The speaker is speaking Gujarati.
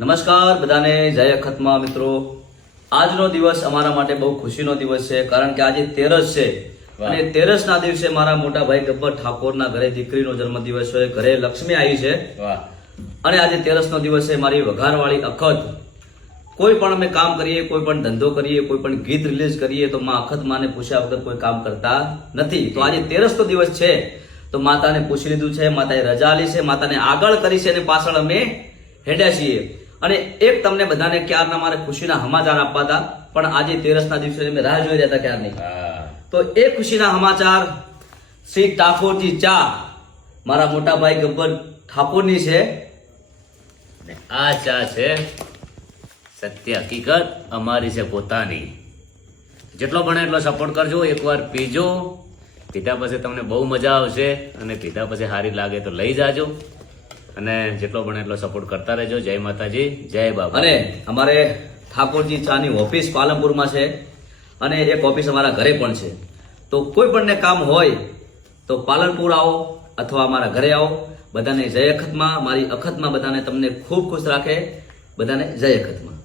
નમસ્કાર બધાને, જય અખતમાં મિત્રો. આજનો દિવસ અમારા માટે બહુ ખુશીનો દિવસ છે, કારણ કે આજે તેરસ છે અને તેરસના દિવસે મારા મોટા ભાઈ ગબ્બર ઠાકોરના ઘરે દીકરીનો જન્મદિવસ છે, ઘરે લક્ષ્મી આવી છે અને આજે તેરસનો દિવસ છે. મારી વઘારવાળી અખત, કોઈ પણ અમે કામ કરીએ, કોઈ પણ ધંધો કરીએ, કોઈ પણ ગીત રિલીઝ કરીએ તો માં અખત માને પૂછ્યા વગર કોઈ કામ કરતા નથી. તો આજે તેરસનો દિવસ છે તો માતાને પૂછી લીધું છે, માતાએ રજા આલી છે, માતાને આગળ કરી છે અને પાછળ અમે હેડ્યા છીએ. અને એક તમને બધાને ક્યારના મારે ખુશીના સમાચાર આપવા હતા, પણ આજે તેરસના દિવસે અમે રાહ જોઈ રહ્યા હતા ક્યારની. તો એ ખુશીના સમાચાર શ્રી ઠાકોરજી ચા મારા મોટા ભાઈ ગબ્બર ઠાકોરની છે. અને આ ચા છે સત્ય હકીકત અમારી છે પોતાની. જેટલો બને એટલો સપોર્ટ કરજો, એકવાર પીજો, પીધા પછી તમને બહુ મજા આવશે અને પીધા પછી સારી લાગે તો લઈ જાજો અને જેટલો બને એટલો સપોર્ટ કરતા રહેજો. જય માતાજી, જય બાબા. અને અમારે ઠાકોરજી ચાની ઓફિસ પાલનપુરમાં છે અને એક ઓફિસ અમારા ઘરે પણ છે. તો કોઈ પણને કામ હોય તો પાલનપુર આવો અથવા અમારા ઘરે આવો. બધાને જય અખતમાં, મારી અખતમાં બધાને તમને ખૂબ ખુશ રાખે. બધાને જય અખતમાં.